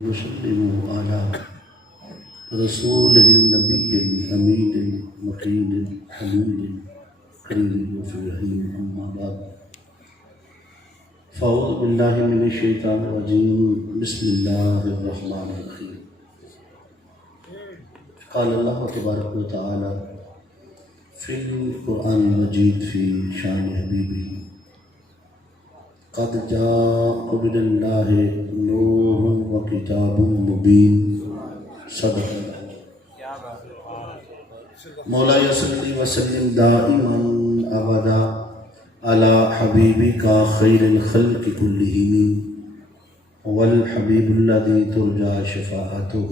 وسلموا على رسوله النبي الأمين المقيم الحميد الكريم الرحيم أما بعد فأعوذ بالله من الشيطان الرجيم بسم الله الرحمن الرحيم قال الله تبارك وتعالى في القرآن المجيد في شان حبيبه قد جاء من الله نور وكتاب مبين صدق مولاي صلی وسلم دائما ابدا على حبيبك خير الخلق كلهم والحبيب الذي ترجى شفاعته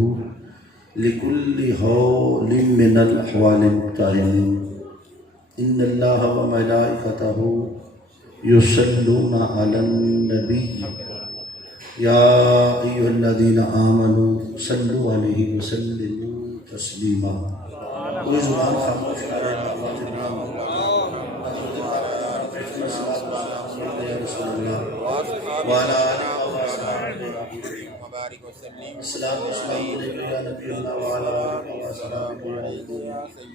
لكل هول من الأحوال المتهم إن الله وملائكته يصلون على النبي يا أيها الذين آمنوا صلوا عليه وسلموا تسليما وعلى آله السلام علیکم یا نبی اللہ وعلی آلہ وصحبہ.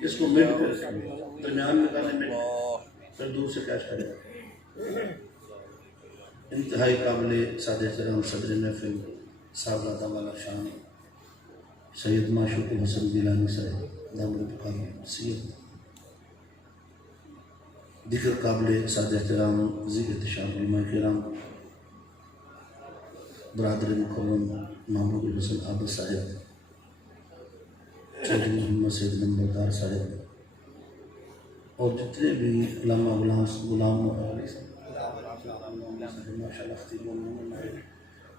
اس کو مٹ کر درمیان میں کرنے میں پھر دور سے کیش کرے. انتہائی قابل سادہ احترام صدر محفل صاحبزادہ والا شان سید معشوق حسن گیلانی صاحب دامن بقام سید دیگر قابل سادہ احترام ذی احتشام علماء کرام برادر مکرم محمود حسن عابد صاحب سید محمد سید نمبردار صاحب اور جتنے بھی علامہ غلام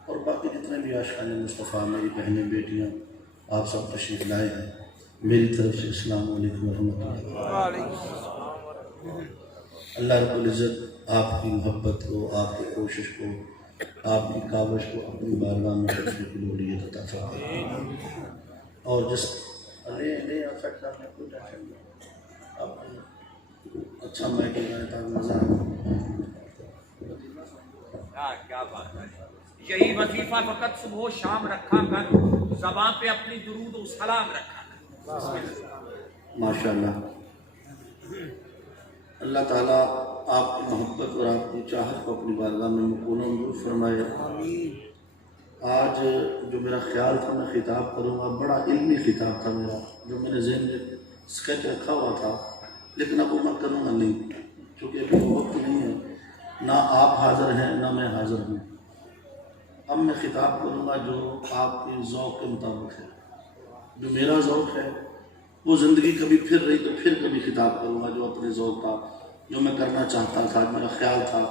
اور باقی جتنے بھی عاشقان مصطفیٰ میری بہنیں بیٹیاں آپ سب تشریف لائے ہیں. میری طرف سے السلام علیکم ورحمۃ اللہ. اللہ رب العزت آپ کی محبت کو، آپ کی کوشش کو، آپ کی کاوش کو اپنی بارگاہ میں کرنے کی نوریت عطا فرمائے. اور جس لے افیکٹ کرنے کو آپ اچھا مائک لگائیں تاکہ مزہ کیا بات ہے. یہی وظیفہ فقط صبح و شام رکھا کر، زبان پہ اپنی درود و سلام رکھا کر. ماشاءاللہ. اللہ تعالیٰ آپ کی محبت اور آپ کی چاہت کو اپنی بارگاہ میں مقبول و منظور فرمائے. آج جو میرا خیال تھا میں خطاب کروں گا، بڑا علمی خطاب تھا میرا، جو میں نے ذہن میں اسکیچ رکھا ہوا تھا، لیکن اب وہ میں کروں گا نہیں کیونکہ ابھی وہ وقت نہیں ہے. نہ آپ حاضر ہیں نہ میں حاضر ہوں. اب میں خطاب کروں گا جو آپ کے ذوق کے مطابق ہے. جو میرا ذوق ہے وہ زندگی کبھی پھر رہی تو پھر کبھی خطاب کروں گا جو اپنے ذوق کا، جو میں کرنا چاہتا تھا. میرا خیال تھا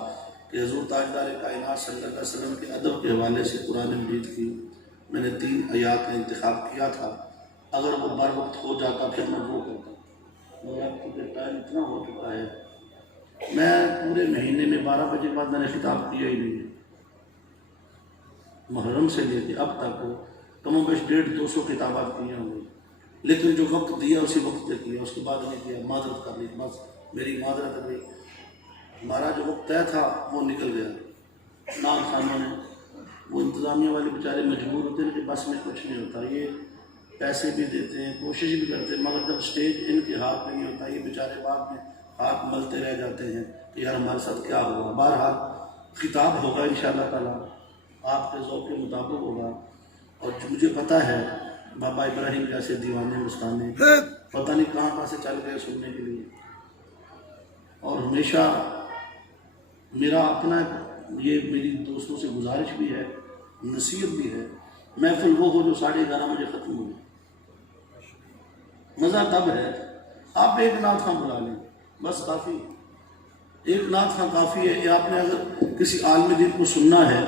کہ حضور تاجدار کائنات صلی اللہ علیہ وسلم کے ادب کے حوالے سے قرآن مجید کی میں نے 3 آیات کا انتخاب کیا تھا. اگر وہ بر وقت ہو جاتا پھر میں وہ کرتا، مگر اب کیونکہ ٹائم اتنا ہو چکا ہے، میں پورے مہینے میں 12 بجے بعد میں نے خطاب کیا ہی نہیں ہے. محرم سے لے کے اب تک کم و بیش 150-200 خطابات کیے ہوں گے، لیکن جو وقت دیا اسی وقت پہ کیا، اس کے بعد نہیں کیا. معذرت کر لی، بس میری معذرت ہے. ہمارا جو وقت طے تھا وہ نکل گیا. نام خانوں نے وہ انتظامیہ والے بیچارے مجبور ہوتے ہیں کہ بس میں کچھ نہیں ہوتا. یہ پیسے بھی دیتے ہیں، کوشش بھی کرتے ہیں، مگر جب سٹیج ان کے ہاتھ میں نہیں ہوتا یہ بیچارے بعد میں ہاتھ ملتے رہ جاتے ہیں کہ یار ہمارے ساتھ کیا ہوگا. بہرحال خطاب ہوگا انشاءاللہ تعالیٰ، آپ کے ذوق کے مطابق ہوگا. اور مجھے پتہ ہے بابا ابراہیم جیسے دیوانے مستانے پتہ نہیں کہاں سے چل گئے سننے کے لیے. اور ہمیشہ میرا اپنا یہ میری دوستوں سے گزارش بھی ہے، نصیحت بھی ہے، محفل وہ ہو جو 11:30 بجے ختم ہو. مزہ تب ہے آپ ایک نعت خواں بلا لیں، بس کافی. ایک نعت خواں کافی ہے. آپ نے اگر کسی عالم دین کو سننا ہے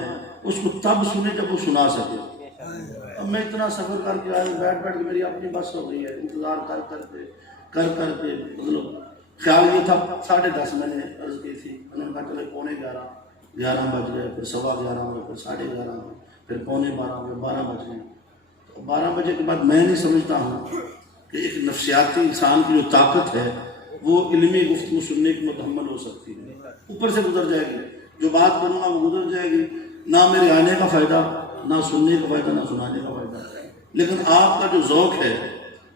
اس کو تب سنے جب وہ سنا سکے. اب میں اتنا سفر کر کے آیا، بیٹھ کے میری اپنی بس ہو گئی ہے. انتظار کر کے مطلب خیال یہ تھا 10:30 میں نے عرض کی تھی. انہوں نے کہا چلے 11:45 بج گئے، پھر 11:15 ہوئے، پھر 11:30 ہوئے، پھر 11:45 ہوئے، 12 بج گئے. 12 بجے کے بعد میں نہیں سمجھتا ہوں کہ ایک نفسیاتی انسان کی جو طاقت ہے وہ علمی گفتگو سننے کی متحمل ہو سکتی ہے. اوپر سے گزر جائے گی، جو بات کروں گا وہ گزر جائے گی، نہ میرے آنے کا فائدہ نہ سننے کا فائدہ نہ سنانے کا فائدہ. لیکن آپ کا جو ذوق ہے،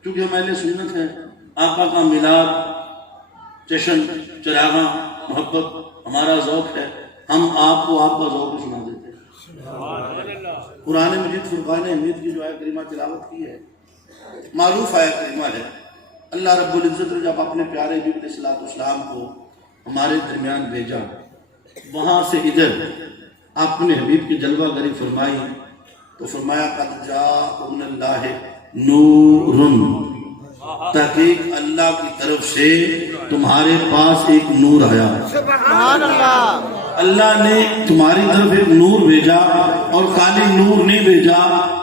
کیونکہ ہم اہل سنت ہیں، آقا کا میلاد، جشن، چراغاں، محبت ہمارا ذوق ہے، ہم آپ کو آپ کا ذوق سنا دیتے ہیں. قرآن مجید فرقان حمید کی جو آیت کریمہ تلاوت کی ہے، معروف آیت کریمہ ہے. اللہ رب العزت نے جب اپنے پیارے نبی علیہ الصلوۃ والسلام کو ہمارے درمیان بھیجا، وہاں سے ادھر اپنے حبیب کی جلوہ گری فرمائی تو فرمایا قد جاء من اللہ نور، تحقیق اللہ کی طرف سے تمہارے پاس ایک نور آیا. سبحان اللہ. اللہ نے تمہاری طرف ایک نور بھیجا، اور خالی نور نہیں بھیجا،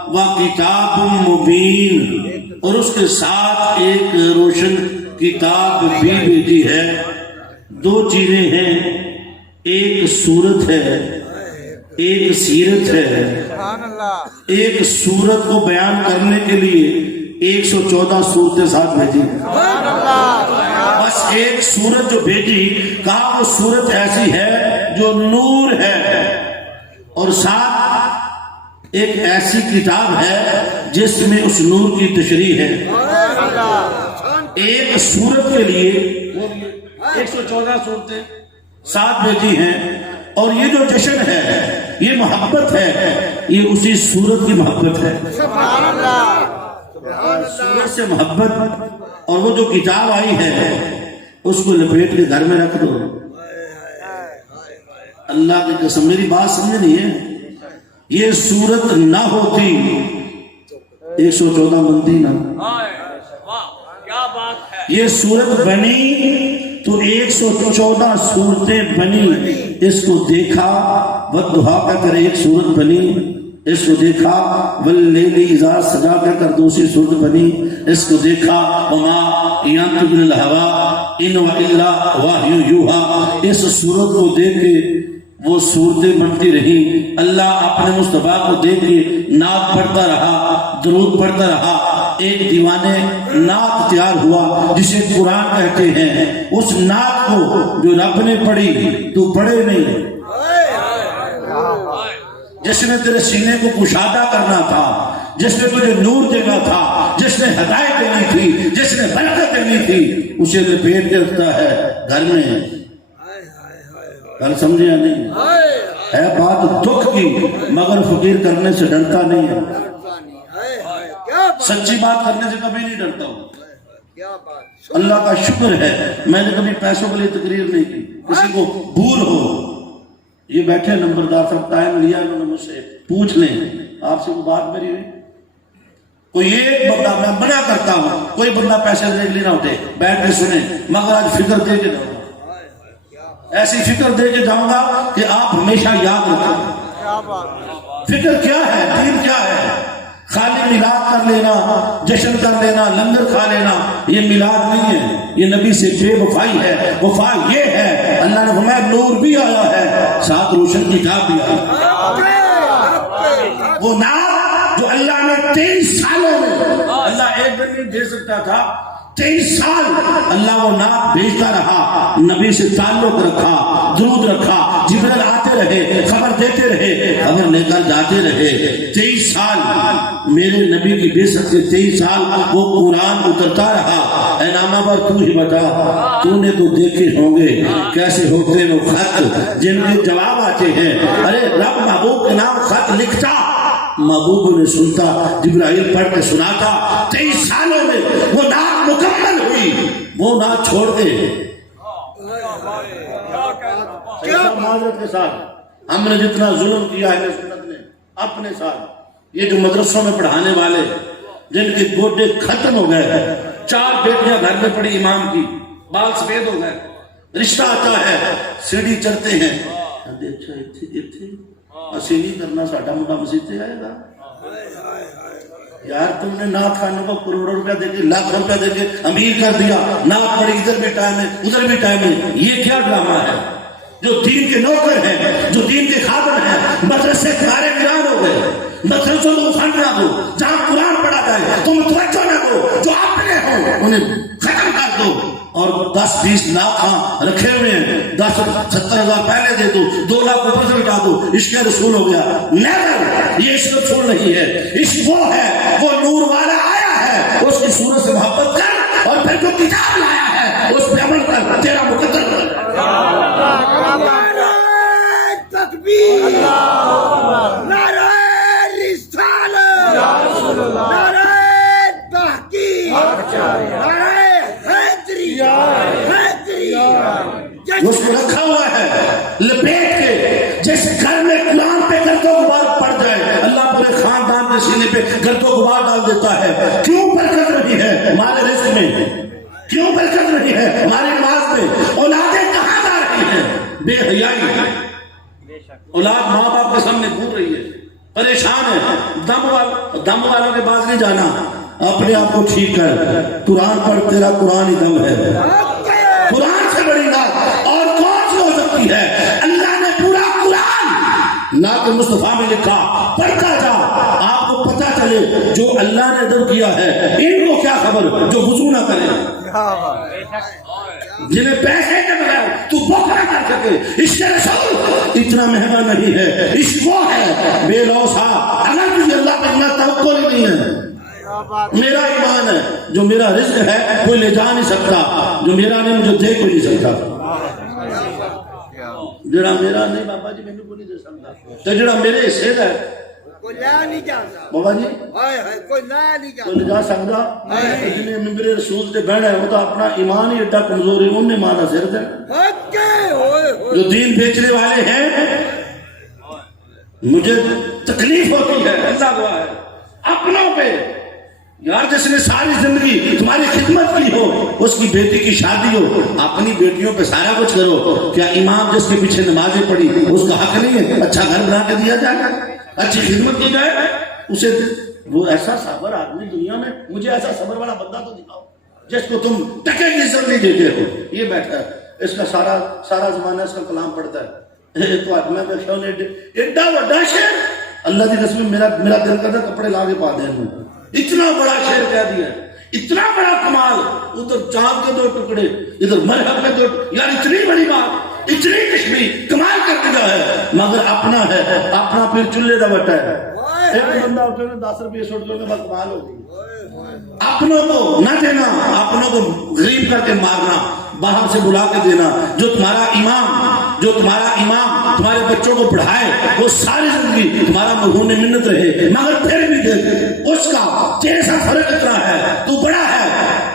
وہ کتاب مبین، اور اس کے ساتھ ایک روشن کتاب بھی بھیجی ہے. دو چیزیں ہیں، ایک صورت ہے، ایک سیرت ہے. سبحان اللہ. ایک صورت کو بیان کرنے کے لیے 114 صورتیں ساتھ بھیجی. سبحان اللہ. بس ایک صورت جو بھیجی، کہا وہ صورت ایسی ہے جو نور ہے، اور ساتھ ایک ایسی کتاب ہے جس میں اس نور کی تشریح ہے. ایک صورت کے لیے 114 صورتیں ساتھ بھیجی ہیں. اور یہ جو جشن ہے، یہ محبت ہے، یہ اسی صورت کی محبت ہے. سبحان اللہ. صورت سے محبت، اور وہ جو کتاب آئی ہے اس کو لپیٹ کے گھر میں رکھ دو. اللہ کی قسم، میری بات سمجھ نہیں ہے، یہ صورت نہ ہوتی 114 بنتی نہ. کیا بات ہے. یہ صورت بنی تو 114 صورتیں بنی. اس کو دیکھا والضحیٰ کہہ کر ایک صورت بنی، اس کو دیکھا واللیل اذا سجا کہہ کر دوسری صورت بنی، اس کو دیکھا وما ینطق عن الہوی ان الا وحی یوحی. اس صورت کو دیکھ کے وہ صورتیں بنتی رہی. اللہ اپنے مصطفیٰ کو دیکھ کے نعت پڑھتا رہا، درود پڑھتا رہا. ایک دیوانے نعت تیار ہوا جسے قرآن کہتے ہیں. اس نعت کو جو رب نے پڑھی تو پڑھے نہیں، جس نے تیرے سینے کو کشادہ کرنا تھا، جس نے تجھے نور دینا تھا، جس نے ہدایت دینی تھی، جس نے برکت دینی تھی، اسے لپیٹ کے رکھتا ہے گھر میں. گھر سمجھے یا نہیں؟ ہے بات دکھ کی، مگر فقیر کرنے سے ڈرتا نہیں ہے. سچی بات کرنے سے کبھی نہیں ڈرتا ہوں. اللہ کا شکر ہے میں نے کبھی پیسوں کے لیے تقریر نہیں کی. کسی کو بھول ہو، یہ بیٹھے نمبردار صاحب ٹائم لیا انہوں نے مجھ سے، پوچھ لیں آپ سے وہ بات میری ہوئی. کوئی ایک بندہ، میں منع کرتا ہوں کوئی بندہ پیسے دینے کے لیے نہ اٹھے، بیٹھ کے سنیں، مگر آج فکر دے کے جاؤں گا، ایسی فکر دے کے جاؤں گا کہ آپ ہمیشہ یاد رکھیں. فکر کیا ہے، دین کیا ہے؟ خالی میلاد کر لینا، جشن کر لینا، لنگر کھا لینا، یہ میلاد نہیں ہے، یہ نبی سے بے وفائی ہے. وفا یہ ہے اللہ نے فرمایا نور بھی آیا ہے، ساتھ روشن کتاب بھی آئی. وہ نعت جو اللہ نے 23 سالوں میں، اللہ ایک دن نہیں دے سکتا تھا، 23 سال اللہ وہ نعت بھیجتا رہا، نبی سے تعلق رکھا، درود رکھا، جبرائیل آتے رہے، خبر دیتے رہے، خبر لے کر جاتے رہے. 23 سال میرے نبی کی بعثت کے 23 سال وہ قرآن اترتا رہا. اے نامہ پر تو ہی بتا، تو نے تو دیکھے ہوں گے کیسے ہوتے وہ خط جن کے جواب آتے ہیں. ارے رب محبوب کے نام خط لکھتا، محبوب نے سنتا، جبرائیل پڑھ کے سناتا. 23 سالوں میں وہ نعت مکمل ہوئی، وہ نعت چھوڑ دے. معذرت کے ساتھ ہم نے جتنا ظلم کیا ہے سنت نے اپنے ساتھ، یہ جو مدرسوں میں پڑھانے والے جن کے گوڈے ختم ہو گئے، 4 بیٹیاں گھر میں پڑی امام کی، بال سفید ہو گئے، رشتہ آتا ہے سیڑھی چڑھتے ہیں، اچھا اسی نہیں کرنا، ساڈا منڈا مسجد سے آئے گا. یار تم نے نعت خانے کو کروڑوں روپیہ دے کے، لاکھ روپیہ دے کے امیر کر دیا. نعت پڑھی، ادھر بھی ٹائم ہے ادھر بھی ٹائم ہے. یہ کیا ڈرامہ ہے جو دین کے نوکر ہیں، جو دین کے خادم ہیں، مدرسے کارے گران ہو گئے، مدرسوں کو فنڈ نہ دو، جہاں قرآن پڑھا جائے تم توجہ نہ دو، جو اپنے ہوں انہیں ختم کر دو، اور 10-20 لاکھ رکھے ہوئے ہیں، 10-70 ہزار پہلے دے دو، 2 لاکھ اوپر سے بٹا دو، عشق رسول ہو گیا۔ نیور، یہ عشق رسول نہیں ہے، عشق وہ ہے، وہ نور والا آیا ہے، اس کی صورت سے محبت کر، اور پھر جو کتاب لایا ہے اس پہ عمل کر، تیرا مقدر بن تکبیر، نعرہ رسالت، نعرہ تحقیق، نعرہ حیدری، اس کو رکھا ہوا ہے لپیٹ کے، جیسے گھر میں قرآن پہ گرد و غبار پڑ جائے، اللہ پورے خاندان کے سینے پہ گرد و غبار ڈال دیتا ہے۔ کیوں برکت نہیں ہے ہمارے رزق میں؟ کیوں برکت نہیں ہے ہماری نماز میں؟ اولادیں کہاں جا رہی ہیں؟ بے حیائی، اولاد ماں باپ کے سامنے گھوم رہی ہے، پریشان ہے۔ دم والوں کے پاس نہیں جانا، اپنے آپ کو ٹھیک کر، قرآن پڑھ، تیرا قرآن ہی دم ہے۔ قرآن سے بڑی بات اور کون سی ہو سکتی ہے؟ اللہ نے پورا قرآن نعت مصطفیٰ میں لکھا، پڑھتا جا، آپ کو پتہ چلے جو اللہ نے ادب کیا ہے ان کو کیا خبر جو وضو نہ کرے، جنہیں پیسے کے بغیر تو بک نہ کر سکے۔ عشق رسول اتنا مہنگا نہیں ہے، عشق وہ ہے بے لوسا۔ اگر تجھے اللہ پہ اتنا توکل ہی نہیں ہے، میرا ایمان ہے جو میرا رزق ہے کوئی لے جا نہیں سکتا، جو میرا نہیں مجھے دے کوئی نہیں سکتا، جڑا میرا نہیں بابا جی مینوں کوئی نہیں دے سکتا، تو جڑا میرے حصے دا ہے کوئی لے نہیں جا سکتا، بابا جی کوئی لے نہیں جا کوئی لے جا سکتا۔ جنہیں ممبر رسول سے بہنا ہے وہ تو اپنا ایمان ہی ایڈا کمزور ہے، انہیں مانا سر دے۔ جو دین بیچنے والے ہیں مجھے تکلیف ہوتی ہے، اللہ گواہ ہے، اپنوں پہ۔ یار جس نے ساری زندگی تمہاری خدمت کی ہو، اس کی بیٹی کی شادی ہو، اپنی بیٹیوں پہ سارا کچھ کرو، کیا امام جس کے پیچھے نمازیں پڑھی اس کا حق نہیں ہے اچھا گھر بنا کے دیا جائے، اچھی خدمت کی جائے اسے؟ وہ ایسا صبر آدمی دنیا میں، مجھے ایسا صبر والا بندہ تو دکھاؤ جس کو تم ٹکے کی عزت نہیں دیتے ہو۔ یہ بیٹھا ہے، اس کا سارا زمانہ اس کا کلام پڑھتا ہے، تو آدمی ایڈا بڑا شعر، اللہ کی قسم میرا دل کرتا کپڑے لا کے پا دیں، اتنا بڑا شعر کہہ دیا، اتنا بڑا کمال، ادھر چاند کے 2 ٹکڑے، ادھر مرحب کے 2، یار اتنی بڑی بات، اتنی تشبیہ، کمال کر دیا ہے، مگر اپنا ہے، اپنا پھر چولہے کا بٹا ہے۔ ایک بندہ اٹھے نے 10 روپے سوٹ کے بعد کمال ہو گئی۔ اپنوں کو نہ دینا، اپنوں کو غریب کر کے مارنا، باہر سے بلا کے دینا۔ جو تمہارا امام تمہارے بچوں کو پڑھائے وہ ساری زندگی تمہارا مرہون منت رہے، مگر پھر بھی دیکھ اس کا تیرے ساتھ فرق اتنا ہے، تو بڑا ہے،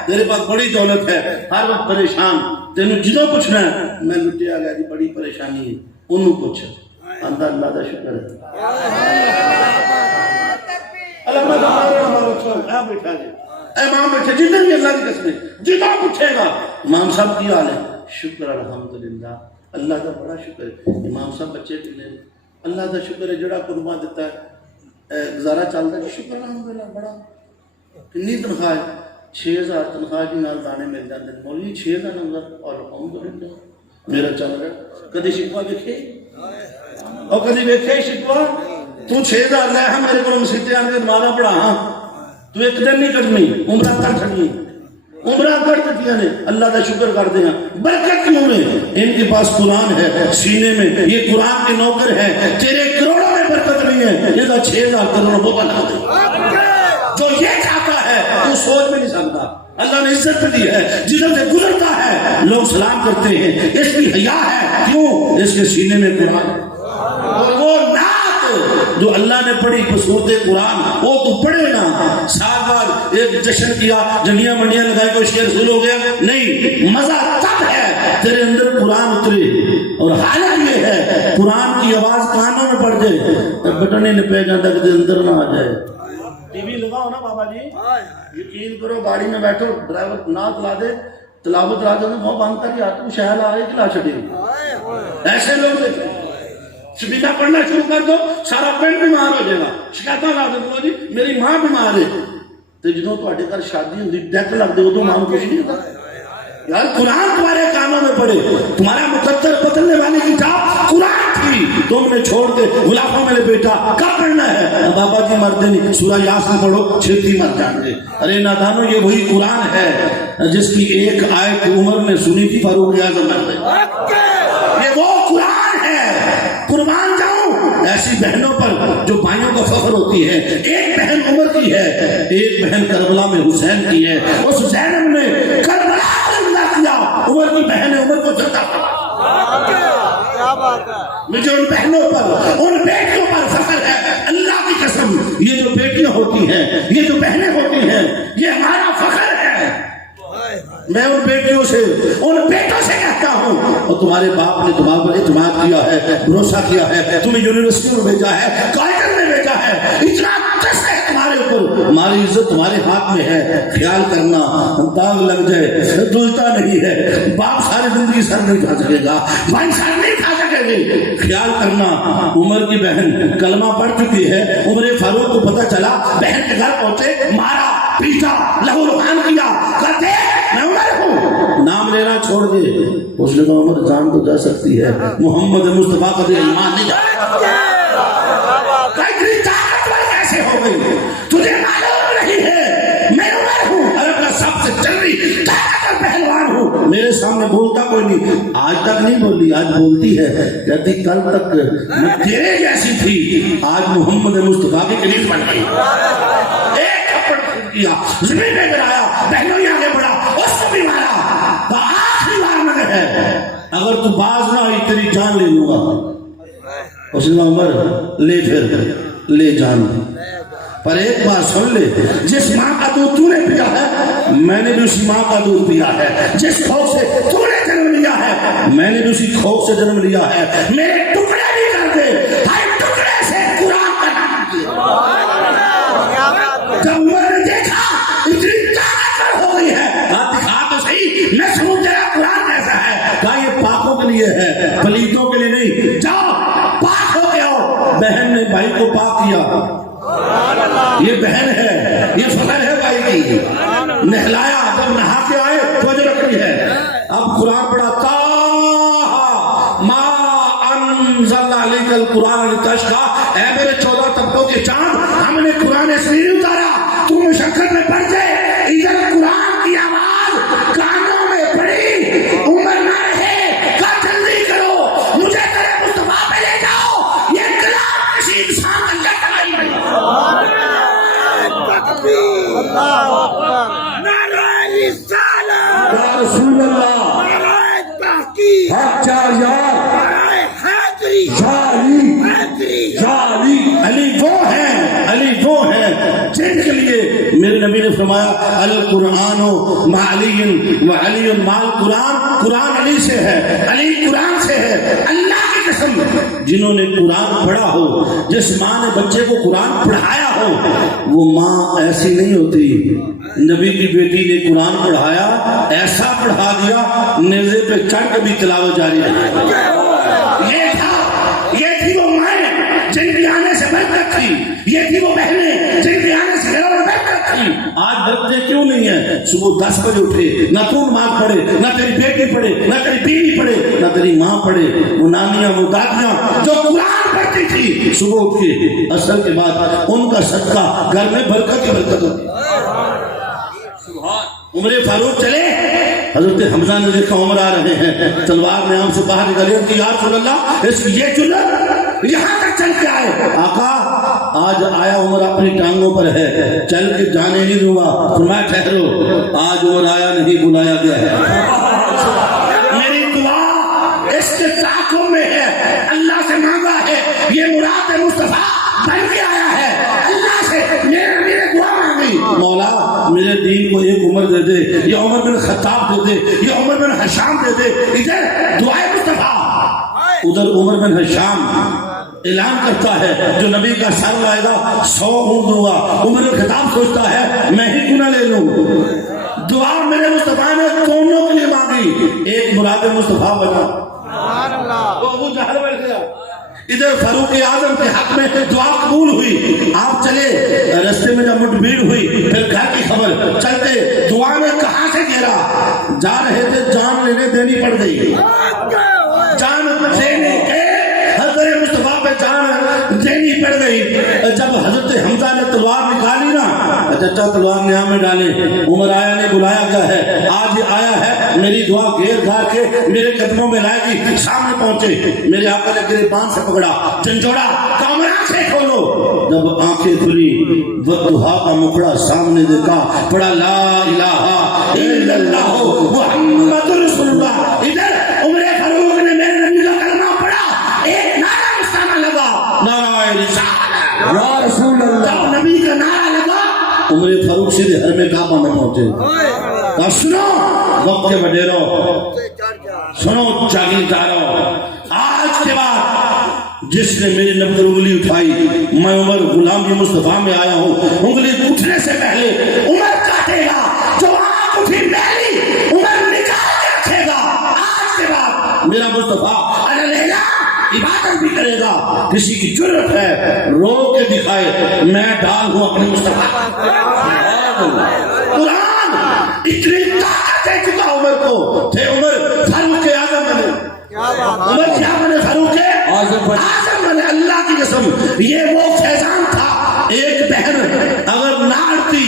تیرے پاس بڑی دولت ہے، ہر وقت پریشان، تینوں جدوں پوچھنا ہے میں لٹیا گیا جی بڑی پریشانی ہے، انہوں پوچھ، اندر اللہ کا شکر ہے۔ امام بیٹھے جتنے بھی اللہ کی قسم جتنا پوچھے گا، امام صاحب کی حال ہے، شکر الحمدللہ، اللہ کا بڑا شکر ہے۔ امام صاحب بچے کنے، اللہ کا شکر ہے جڑا قربان دیتا ہے، گزارا چلتا ہے، شکر الحمدللہ بڑا۔ کنی تنخواہ ہے؟ 6000 تنخواہ کی نال دانے مل جاتے ہیں، مولوی 6000 نمبر اور الحمدللہ میرا چل رہا۔ کدی شکوا دیکھے اور کدی ویکھے شکوا؟ تو 6000 لے ہاں میرے کو مسیتے آن کے نمازاں پڑھا، ہاں تو ایک دن نہیں کرنی، عمرہ کر چھڑنی، عمرہ کر دیا نے، اللہ کا شکر کر دیا۔ برکت کیوں میں؟ ان کے پاس قرآن ہے سینے میں، یہ قرآن کے نوکر ہے، تیرے کروڑوں میں برکت نہیں ہے، یہ 6000 کروڑ وہ بنا دے۔ جو یہ چاہتا ہے تو سوچ میں نہیں سکتا، اللہ نے عزت دی ہے، جدھر سے گزرتا ہے لوگ سلام کرتے ہیں، اس کی حیا ہے، کیوں؟ اس کے سینے میں قرآن ہے۔ اور وہ نعت جو اللہ نے پڑھی بصورت قرآن وہ تو پڑھے نا، سال بعد ایک جشن کیا، جنڈیاں منڈیاں لگائے کوئی شعر شروع ہو گیا، نہیں، مزہ تب ہے تیرے اندر قرآن اترے، اور حالت یہ ہے قرآن کی آواز کانوں میں پڑ جائے، بٹن ہی نپے جاتا کہ اندر نہ آ جائے۔ ٹی وی لگاؤ نا بابا جی، یقین کرو گاڑی میں بیٹھو، ڈرائیور نہ چلا دے، تلاوت لا دے، وہ بند کر کے آتے وہ شہر آ رہے کلا چھٹے، ایسے لوگ دیکھتے ہیں۔ سبیتا پڑھنا شروع کر دو، سارا پنڈ بیمار ہو جائے گا، شکایتیں لا دو جی میری ماں بیمار ہے، تو جدوں تواڈے گھر شادی ہوندی ڈیک لگ دے ادوں ماں کچھ نہیں ہوتا۔ یار قرآن تمہارے کام کانوں میں پڑے. تمہارا مقدر بدلنے والی کتاب قرآن تھی, تم نے چھوڑ کے غلافوں میں بیٹا کیا کرنا ہے؟ بابا جی مرتے نہیں, سورہ یاسین پڑھو چھیتی مر جائیں گے. ارے نادانو, یہ وہی قرآن ہے جس کی ایک آیت عمر نے سنی تھی فاروق اعظم نے. یہ وہ قرآن ہے. قربان جاؤں ایسی بہنوں پر جو بھائیوں کو فخر ہوتی ہے. ایک بہن عمر کی ہے, ایک بہن کربلا میں حسین کی ہے. اس زینب نے کربلا میں حملہ کیا, عمر کی بہن نے عمر کو زندہ کیا. مجھے ان بہنوں پر, ان بیٹیوں پر فخر ہے. اللہ کی قسم, یہ جو بیٹیاں ہوتی ہیں, یہ جو بہنیں ہوتی ہیں, یہ ہمارا فخر ہے. میں ان بیٹیوں سے, ان بیٹوں سے کہتا ہوں, اور تمہارے باپ نے تمہارے پر اعتماد کیا ہے, بھروسہ کیا ہے, تمہیں یونیورسٹی میں بھیجا ہے, کالج میں بھیجا ہے, اتنا ٹرسٹ ہے تمہارے اوپر. ہماری عزت تمہارے ہاتھ میں ہے. خیال کرنا داغ لگ جائے دھلتا نہیں ہے. باپ ساری زندگی سر نہیں کھا سکے گا, بھائی سر نہیں کھا سکے گی. خیال کرنا. عمر کی بہن کلمہ پڑھ چکی ہے. عمر فاروق کو پتہ چلا, بہن کے گھر پہنچے, مارا پیٹا لہو لہان کیا, کہتے میں عمر ہوں. نام لینا چھوڑ دے. اس نے کہا عمر جان تو جا سکتی ہے, محمد مصطفیٰ کا ایمان نہیں جا سکتا. اتنی طاقتور کیسے ہو گئی, تجھے معلوم نہیں ہے میں عمر ہوں, عرب کا سب سے جلدی طاقتور پہلوان ہوں. میرے سامنے بولتا کوئی نہیں. آج تک نہیں بولی, آج بولتی ہے. کہتی کل تک میں تیرے جیسی تھی, آج محمد مصطفیٰ کی کلیف بن گئی. کیا زمین میں گرایا, بہنوں نے آگے بڑھا, اس کو بھی مارا. تو آخری بار میں ہے, اگر تو باز نہ ہوئی تیری جان لے لوں گا. اس نے عمر لے, پھر لے جان, پر ایک بات سن لے, جس ماں کا دودھ تو نے پیا ہے, میں نے بھی اسی ماں کا دودھ پیا ہے. جس کھوک سے تو نے جنم لیا ہے, میں نے بھی اسی کھوک سے جنم لیا ہے. میرے ٹکڑے نہیں کر دے, ہر ٹکڑے سے قرآن کا نام کیا. جب عمر نے دیکھا اتنی طاقتور ہو گئی ہے, دکھا تو صحیح, میں سمجھ گیا قرآن کیسا ہے. کہا یہ پاکوں کے لیے ہے, پلیتوں کے لیے نہیں. جاؤ پاک ہو کے آؤ. بہن نے بھائی کو پاک کیا. یہ بہن ہے, یہ فخر ہے بھائی کی. نہلایا, جب نہا کے آئے فوج رکھنی ہے. اب قرآن پڑھا, ما انزلنا علیک القرآن لتشقی, اے میرے 14 طبقوں کے چاند, ہم نے قرآن اس لیے اتارا تو مشقت میں پڑ جائے. ادھر قرآن کی آواز کانوں میں پڑی, عمر نہ رہے, کہا جلدی کرو, مجھے تیرے مصطفیٰ پہ لے جاؤ. یہ کلام کسی انسان اللہ کا نہیں. اللہ اکبر, نعرہ رسالت, یا رسول اللہ, نعرہ تحقیق, حق چاہیار, نعرہ حیدری, شاہی, حیدری. علی. علی وہ ہیں, علی وہ ہیں جن کے لیے میرے نبی نے فرمایا القرآن مع علی و علی مع القرآن. قرآن علی سے ہے, علی قرآن سے ہے. اللہ کی قسم, جنہوں نے قرآن پڑھا ہو, جس ماں نے بچے کو قرآن پڑھایا ہو, وہ ماں ایسی نہیں ہوتی. نبی کی بیٹی نے قرآن پڑھایا, ایسا پڑھا دیا, نیزے پہ چڑھ کے بھی تلاوت جاری رہی. یہ تھی وہ مائیں جن کے آنے سے برکت تھی, یہ تھی وہ بہنیں جن کے آنے سے گھروں میں برکت تھی. آج ڈرتے کیوں نہیں ہیں؟ صبح 10 بجے اٹھے, نہ تو نماز پڑھے, نہ تیری بیٹی پڑھے, نہ تیری بیوی پڑھے, نہ تیری ماں پڑھے. وہ نانیاں, وہ دادیاں جو قرآن پڑھتی تھی, صبح اٹھ کے اثر کے بعد ان کا صدقہ گھر میں برکت کی برکت ہوتی. عمر فاروق چلے, حضرت حمزہ نے دیکھا عمر آ رہے ہیں, تلوار نے آم سے باہر نکالی کہ یا رسول اللہ, اس یہ چلت یہاں تک چل کے آئے. آقا آج آیا عمر اپنی ٹانگوں پر ہے, چل کے جانے نہیں دوں گا. فرمایا ٹھہرو, آج عمر آیا نہیں, بلایا گیا ہے. میری دعا اس کے تعاقب میں ہے, اللہ سے مانگا ہے, یہ مراد مصطفیٰ بن کے آیا ہے. اللہ سے میرے دعا مانگی, مولا میرے دین کو ایک عمر دے دے, یہ عمر بن خطاب دے دے, یہ عمر بن حشام دے دے. ادھر دعائے مصطفیٰ, ادھر عمر بن حشام اعلان کرتا ہے جو نبی کا سر لائے گا 100 اونٹ دوں گا. عمر بن خطاب سوچتا ہے میں ہی کیوں نہ لے لوں. دعا میرے مصطفیٰ نے دونوں کے لیے مانگی, ایک مراد مصطفیٰ بنا. وہ ابو جہل بیٹھ گیا. ادھر فاروق اعظم کے حق میں دعا قبول ہوئی. آپ چلے, رستے میں جب مٹ بھیڑ ہوئی, پھر گھر کی خبر, چلتے دعا نے کہاں سے گھیرا, جا رہے تھے جان انہیں دینی پڑ گئی، جان دینے کے حضرت مصطفیٰ پہ جان دینی پڑ گئی۔ جب حضرت حمزہ نے تلوار نکالی نا، چچا تلوار نیا میں ڈالے، عمر آیا نے بلایا کیا ہے، آج یہ آیا ہے میری دعا گھیر گھار کے میرے قدموں میں لائے گی۔ سامنے پہنچے، میرے آقا نے گریبان سے پکڑا، جھنجھوڑا، کامرا سے کھولو۔ جب آنکھیں کھلی، وضحا کا مکڑا سامنے دیکھا، پڑھا لا الہ الا اللہ محمد رسول اللہ۔ ادھر عمر فاروق نے میرے نبی کا کلمہ پڑھا، ایک نعرہ مستعمل لگا، نعرہ رسالت یا رسول اللہ۔ جب نبی کا نعرہ لگا، عمر فاروق سیدھے حرم کعبہ میں پہنچے۔ اور سنو وقت کے وڈیرو، سنو جاگیردارو، آج کے بعد جس نے میری نبی پر انگلی اٹھائی، میں عمر غلامی مصطفیٰ میں آیا ہوں، انگلی اٹھنے سے پہلے عمر کاٹے گا، جو آنکھ اٹھی میری عمر نکال کے رکھے گا۔ آج کے بعد میرا مصطفیٰ علیہ عبادت بھی کرے گا، کسی کی جرت ہے رو کے دکھائے، میں ڈال ہوں اپنے مصطفیٰ۔ قرآن اتنی طاقت دے چکا عمر کو، تھے عمر فاروق اعظم بنے، عمر کیا بنے؟ فاروق اعظم بنے۔ اللہ کی قسم، یہ وہ فیضان تھا، ایک بہن اگر نہ اڑتی،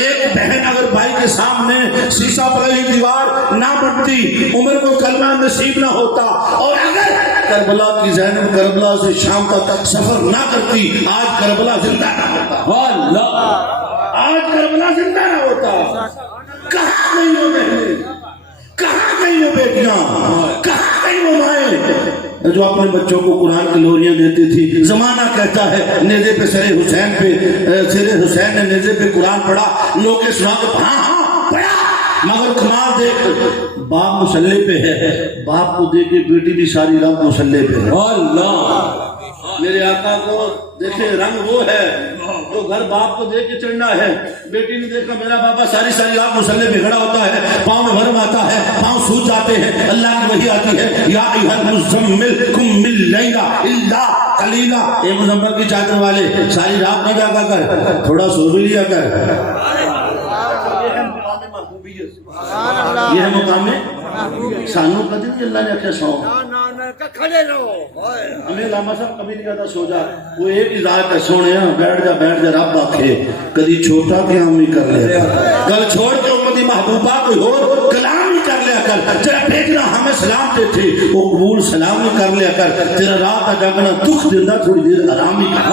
ایک بہن اگر بھائی کے سامنے سیسا پڑی دیوار نہ بنتی، عمر کو کلمہ نصیب نہ ہوتا، اور اگر کربلا کی زینب کربلا سے شام تک سفر نہ کرتی، آج کربلا زندہ نہ ہوتا، آج کربلا زندہ نہ ہوتا۔ کہاں گئی وہ بہنیں، کہاں گئی وہ بیٹیاں، کہاں گئی وہ مائیں جو اپنے بچوں کو قرآن کی لوریاں دیتی تھی؟ زمانہ کہتا ہے نیزے پہ سر حسین حسین نے نیزے پہ قرآن پڑھا، لوگ کے سنا کے ہاں پڑھا، مگر کمال دیکھ، باپ مسلح پہ ہے، باپ کو دے کے بیٹی بھی ساری رات مسلح پہ ہے۔ اللہ میرے آقا کو دیکھے رنگ وہ ہے، وہ گھر باپ کو دے کے چڑھنا ہے، بیٹی نے دیکھا میرا بابا ساری رات مسلح پہ کھڑا ہوتا ہے، پاؤں میں ورم آتا ہے، پاؤں سوج جاتے ہیں، اللہ کی وحی آتی ہے، یا ایھا المزمل قم اللیل الا قلیلا، اے مزمل کی چادر والے ساری رات نہ جاگا کر، تھوڑا سو بھی لیا کر۔ یہ ہے مقام سانو قدر نہیں، اللہ نے آخیا سو کھڑے رہو۔ ہمیں علامہ صاحب کبھی نہیں کہتا سو جا، وہ ایک ہی ذات ہے، سونے بیٹھ جا رب آکھے کدی چھوٹا قیام نہیں کر لیا کل چھوڑ کے امتی محبوبہ کوئی اور کلام نہیں کر لیا کر، تیرا بھیجنا ہمیں سلام دیتے وہ قبول سلام نہیں کر لیا کر، تیرا رات جاگنا دکھ دینا تھوڑی دیر آرام ہی کر۔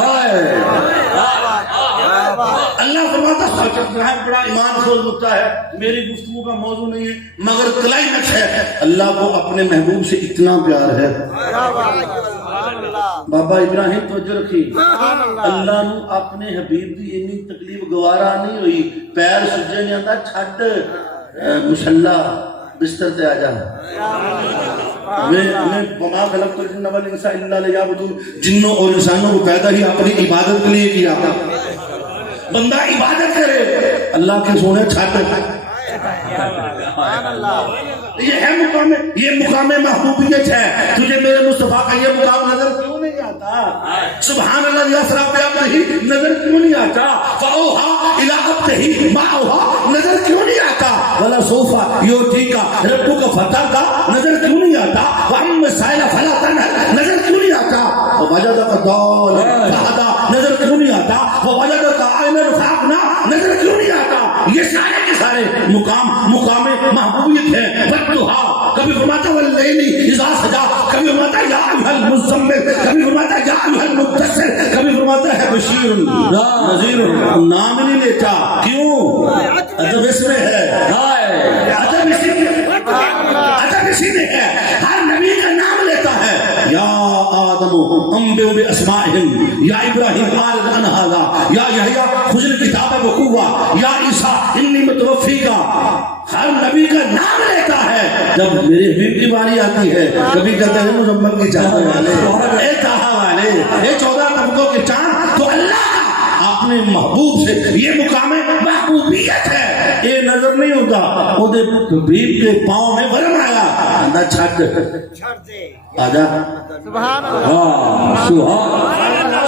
اللہ فرماتا ہے بڑا ایمان خود ہوتا ہے، میری گفتگو کا موضوع نہیں ہے مگر کلائمیکس ہے، اللہ کو اپنے محبوب سے اتنا پیار ہے۔ بابا ابراہیم توجہ رکھی، اللہ نو اپنے حبیب دی اتنی تکلیف گوارا نہیں ہوئی، پیر سجے نہیں آتا، چھٹ مصلا بستر تے آ جا، ہمیں وما خلقت الجن والانس الا لیعبدون، جنوں اور انسانوں کو پیدا ہی اپنی عبادت کے لیے کیا، بندہ عبادت کرے، اللہ کے سونے چھٹ۔ یہ ہے مقام، یہ مقام محبوبیت ہے، تجھے میرے مصطفیٰ کا یہ مقام نظر کیوں نہیں آتا؟ سبحان اللہ یا سراب ہی نظر کیوں نہیں آتا؟ فَأَوْحَىٰ إِلَىٰ عَبْدِهِ مَا أَوْحَىٰ نظر کیوں نہیں آتا؟ وَلَسَوْفَ يُعْطِيكَ رَبُّكَ فَتَرْضَىٰ نظر کیوں نہیں آتا؟ وَأَمَّا السَّائِلَ فَلَا تَنْهَرْ نظر کیوں نہیں آتا؟ وَوَجَدَكَ ضَالًّا فَهَدَىٰ نظر کیوں نہیں آتا؟ وَوَجَدَكَ عَائِلًا فَأَغْنَىٰ نظر کیوں نہیں آتا؟ یہ سارے کے سارے مقام محبوبیت ہے۔ فتحا کبھی فرماتا واللیل اذا سجا، کبھی فرماتا یا ایھا المزمل، کبھی فرماتا یا ایھا المدثر، کبھی فرماتا ہے بشیر نذیر، نام نہیں لیتا کیوں؟ ادب اس میں ہے، ادب اسی میں ہے، ہر نبی کا نام لیتا ہے، یا آدم انبئ باسمائہم، یا ابراہیم اعرض عن ھذا، یا یحییٰ خذ الکتاب بقوہ، یا عیسیٰ انی متوفیک، ہر نبی کا نام لیتا ہے۔ جب میرے حبیب کی باری آتی ہے کبھی کہتے ہیں مزمل کی چادر والے، اے طہا والے، اے 14 طبقوں کے چاند، تو اللہ اپنے محبوب سے یہ مقام محبوبیت ہے، یہ نظر نہیں ہوتا، وہ حبیب کے پاؤں میں ورم آیا، اندر چھٹ آجا سبحان اللہ،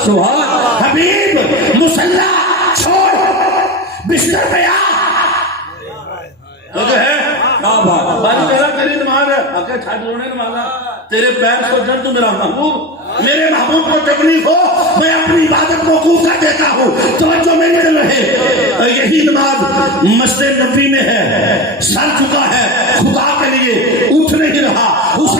سبحان حبیب مصلی چھوڑ بستر پہ آ، وہ جو ہے بھائی تیرا تیری نماز ہے آگے ٹھاڈروں نے نمازا تیرے پیر کو جڑ تو میرا محبوب میرے محبوب کو تکلیف ہو میں اپنی عبادت کو کوفہ دیتا ہوں توجہ میری طرف رہے یہی نماز مسجد نبوی میں ہے سر چکا ہے خدا کے لیے اٹھ نہیں رہا اس